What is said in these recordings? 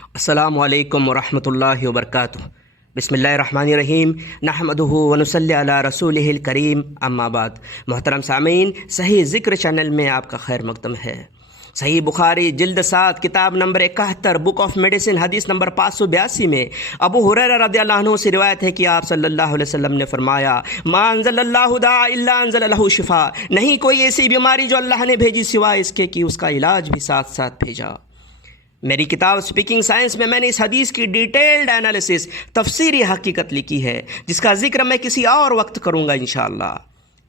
السلام علیکم ورحمۃ اللہ وبرکاتہ۔ بسم اللہ الرحمن الرحیم، نحمدہ ونصلی علی رسولہ الکریم، اما بعد۔ محترم سامعین، صحیح ذکر چینل میں آپ کا خیر مقدم ہے۔ صحیح بخاری جلد 7 کتاب نمبر 71 بک آف میڈیسن حدیث نمبر 582 میں ابو ہریرہ رضی اللہ عنہ سے روایت ہے کہ آپ صلی اللہ علیہ وسلم نے فرمایا، ما انزل اللہ داء الا انزل لہ شفاء، نہیں کوئی ایسی بیماری جو اللہ نے بھیجی سوائے اس کے کہ اس کا علاج بھی ساتھ ساتھ بھیجا۔ میری کتاب اسپیکنگ سائنس میں میں نے اس حدیث کی ڈیٹیلڈ انالیسس، تفسیری حقیقت لکھی ہے، جس کا ذکر میں کسی اور وقت کروں گا انشاءاللہ۔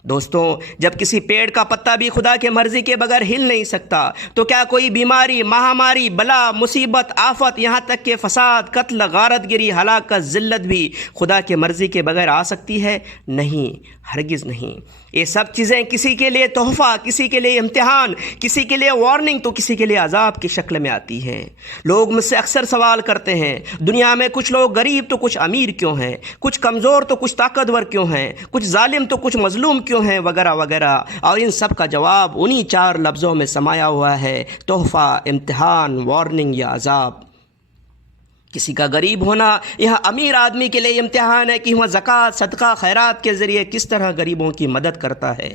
دوستوں، جب کسی پیڑ کا پتا بھی خدا کے مرضی کے بغیر ہل نہیں سکتا، تو کیا کوئی بیماری، مہاماری، بلا، مصیبت، آفت، یہاں تک کہ فساد، قتل، غارت گری، ہلاکت، ذلت بھی خدا کے مرضی کے بغیر آ سکتی ہے؟ نہیں، ہرگز نہیں۔ یہ سب چیزیں کسی کے لیے تحفہ، کسی کے لیے امتحان، کسی کے لیے وارننگ، تو کسی کے لیے عذاب کی شکل میں آتی ہیں۔ لوگ مجھ سے اکثر سوال کرتے ہیں، دنیا میں کچھ لوگ غریب تو کچھ امیر کیوں ہیں، کچھ کمزور تو کچھ طاقتور کیوں ہیں، کچھ ظالم تو کچھ مظلوم کیوں ہیں، وغیرہ وغیرہ، اور ان سب کا جواب انہی 4 لفظوں میں سمایا ہوا ہے: تحفہ، امتحان، وارننگ یا عذاب۔ کسی کا غریب ہونا یہ امیر آدمی کے لیے امتحان ہے کہ وہ زکوٰۃ، صدقہ، خیرات کے ذریعے کس طرح غریبوں کی مدد کرتا ہے۔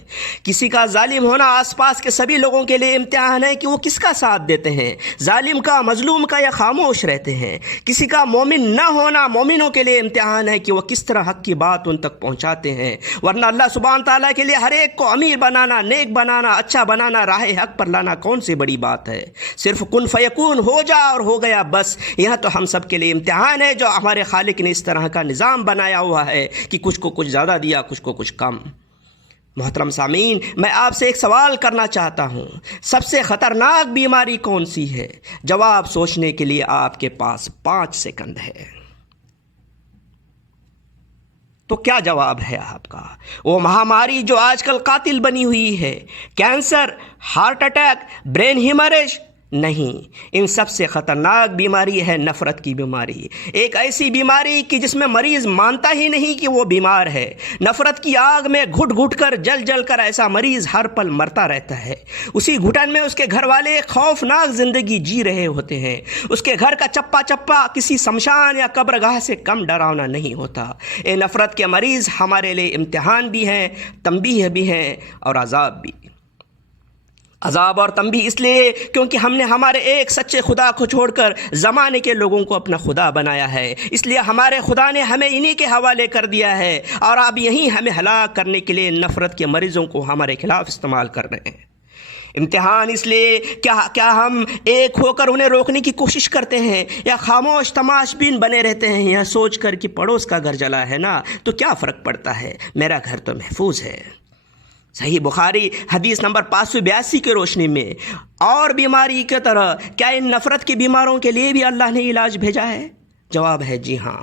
کسی کا ظالم ہونا آس پاس کے سبھی لوگوں کے لیے امتحان ہے کہ وہ کس کا ساتھ دیتے ہیں، ظالم کا، مظلوم کا، یا خاموش رہتے ہیں۔ کسی کا مومن نہ ہونا مومنوں کے لیے امتحان ہے کہ وہ کس طرح حق کی بات ان تک پہنچاتے ہیں، ورنہ اللہ سبحانہ تعالیٰ کے لیے ہر ایک کو امیر بنانا، نیک بنانا، اچھا بنانا، راہ حق پر لانا کون سی بڑی بات ہے؟ صرف کن فیکون، ہو جا اور ہو گیا بس۔ یہاں تو ہم سب کے لیے امتحان ہے جو ہمارے خالق نے اس طرح کا نظام بنایا ہوا ہے کہ کچھ کو کچھ زیادہ دیا، کچھ کو کچھ کم۔ محترم سامعین، میں آپ سے ایک سوال کرنا چاہتا ہوں، سب سے خطرناک بیماری کون سی ہے؟ جواب سوچنے کے لیے آپ کے پاس 5 سیکنڈ ہے۔ تو کیا جواب ہے آپ کا؟ وہ مہاماری جو آج کل قاتل بنی ہوئی ہے، cancer, heart attack, brain haemorrhage? نہیں، ان سب سے خطرناک بیماری ہے نفرت کی بیماری۔ ایک ایسی بیماری کہ جس میں مریض مانتا ہی نہیں کہ وہ بیمار ہے۔ نفرت کی آگ میں گھٹ گھٹ کر، جل جل کر ایسا مریض ہر پل مرتا رہتا ہے۔ اسی گھٹن میں اس کے گھر والے ایک خوفناک زندگی جی رہے ہوتے ہیں۔ اس کے گھر کا چپا چپا کسی شمشان یا قبرگاہ سے کم ڈراؤنا نہیں ہوتا۔ اے نفرت کے مریض، ہمارے لیے امتحان بھی ہیں، تنبیہ بھی ہیں، اور عذاب بھی۔ عذاب اور تنبیہ اس لیے کیونکہ ہم نے ہمارے ایک سچے خدا کو چھوڑ کر زمانے کے لوگوں کو اپنا خدا بنایا ہے، اس لیے ہمارے خدا نے ہمیں انہی کے حوالے کر دیا ہے، اور اب یہی ہمیں ہلاک کرنے کے لیے نفرت کے مریضوں کو ہمارے خلاف استعمال کر رہے ہیں۔ امتحان اس لیے کیا ہم ایک ہو کر انہیں روکنے کی کوشش کرتے ہیں، یا خاموش تماش بین بنے رہتے ہیں، یہ سوچ کر کہ پڑوس کا گھر جلا ہے نا تو کیا فرق پڑتا ہے، میرا گھر تو محفوظ ہے۔ صحیح بخاری حدیث نمبر 582 کی روشنی میں اور بیماری کی طرح کیا ان نفرت کی بیماروں کے لیے بھی اللہ نے علاج بھیجا ہے؟ جواب ہے جی ہاں،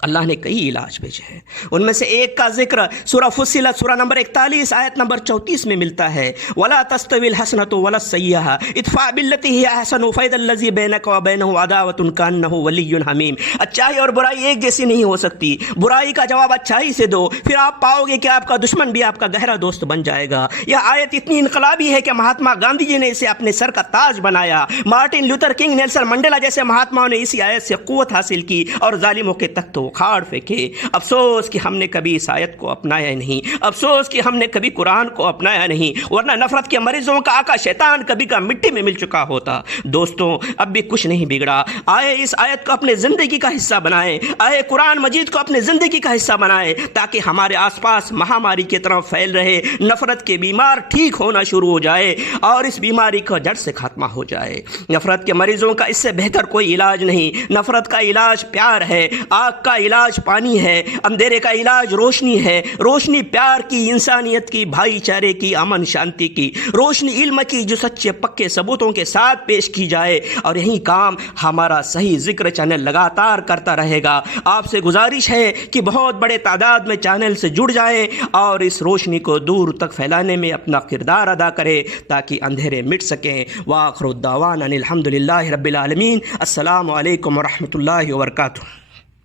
اللہ نے کئی علاج بھیجے ہیں۔ ان میں سے ایک کا ذکر سورہ فصلت سورہ نمبر 41 آیت نمبر 34 میں ملتا ہے، وَلَا تَسْتَوِي الْحَسَنَةُ وَلَا السَّيِّئَةُ ادْفَعْ بِالَّتِي هِيَ أَحْسَنُ فَإِذَا الَّذِي بَيْنَكَ وَبَيْنَهُ عَدَاوَةٌ كَأَنَّهُ وَلِيٌّ حَمِيمٌ۔ اچائی اور برائی ایک جیسی نہیں ہو سکتی، برائی کا جواب اچائی سے دو، پھر آپ پاؤ گے کہ آپ کا دشمن بھی آپ کا گہرا دوست بن جائے گا۔ یہ آیت اتنی انقلابی ہے کہ مہاتما گاندھی جی نے اسے اپنے سر کا تاج بنایا، Martin Luther king, Nelson Mandela جیسے مہاتماؤں نے اسی آیت سے قوت حاصل کی اور ظالموں کے تخت اکھاڑ پھینکے۔ افسوس کہ ہم نے کبھی اس آیت کو اپنایا نہیں، افسوس کہ ہم نے کبھی قرآن کو اپنایا نہیں، ورنہ نفرت کے مریضوں کا آقا شیطان کبھی کا مٹی میں مل چکا ہوتا۔ دوستوں، اب بھی کچھ نہیں بگڑا، آئے اس آیت کو اپنے زندگی کا حصہ بنائیں، آئے قرآن مجید کو اپنے زندگی کا حصہ بنائیں، تاکہ ہمارے آس پاس مہاماری کی طرف پھیل رہے نفرت کے بیمار ٹھیک ہونا شروع ہو جائے اور اس بیماری کا جڑ سے خاتمہ ہو جائے۔ نفرت کے مریضوں کا اس سے بہتر کوئی علاج نہیں۔ نفرت کا علاج پیار ہے، آگ کا علاج پانی ہے، اندھیرے کا علاج روشنی ہے، روشنی پیار کی، انسانیت کی، بھائی چارے کی، امن شانتی کی، روشنی علم کی جو سچے پکے ثبوتوں کے ساتھ پیش کی جائے، اور یہی کام ہمارا صحیح ذکر چینل لگاتار کرتا رہے گا۔ آپ سے گزارش ہے کہ بہت بڑے تعداد میں چینل سے جڑ جائیں اور اس روشنی کو دور تک پھیلانے میں اپنا کردار ادا کریں تاکہ اندھیرے مٹ سکیں۔ وآخر الدعوانا الحمد للہ رب العالمین۔ السلام علیکم ورحمۃ اللہ وبرکاتہ۔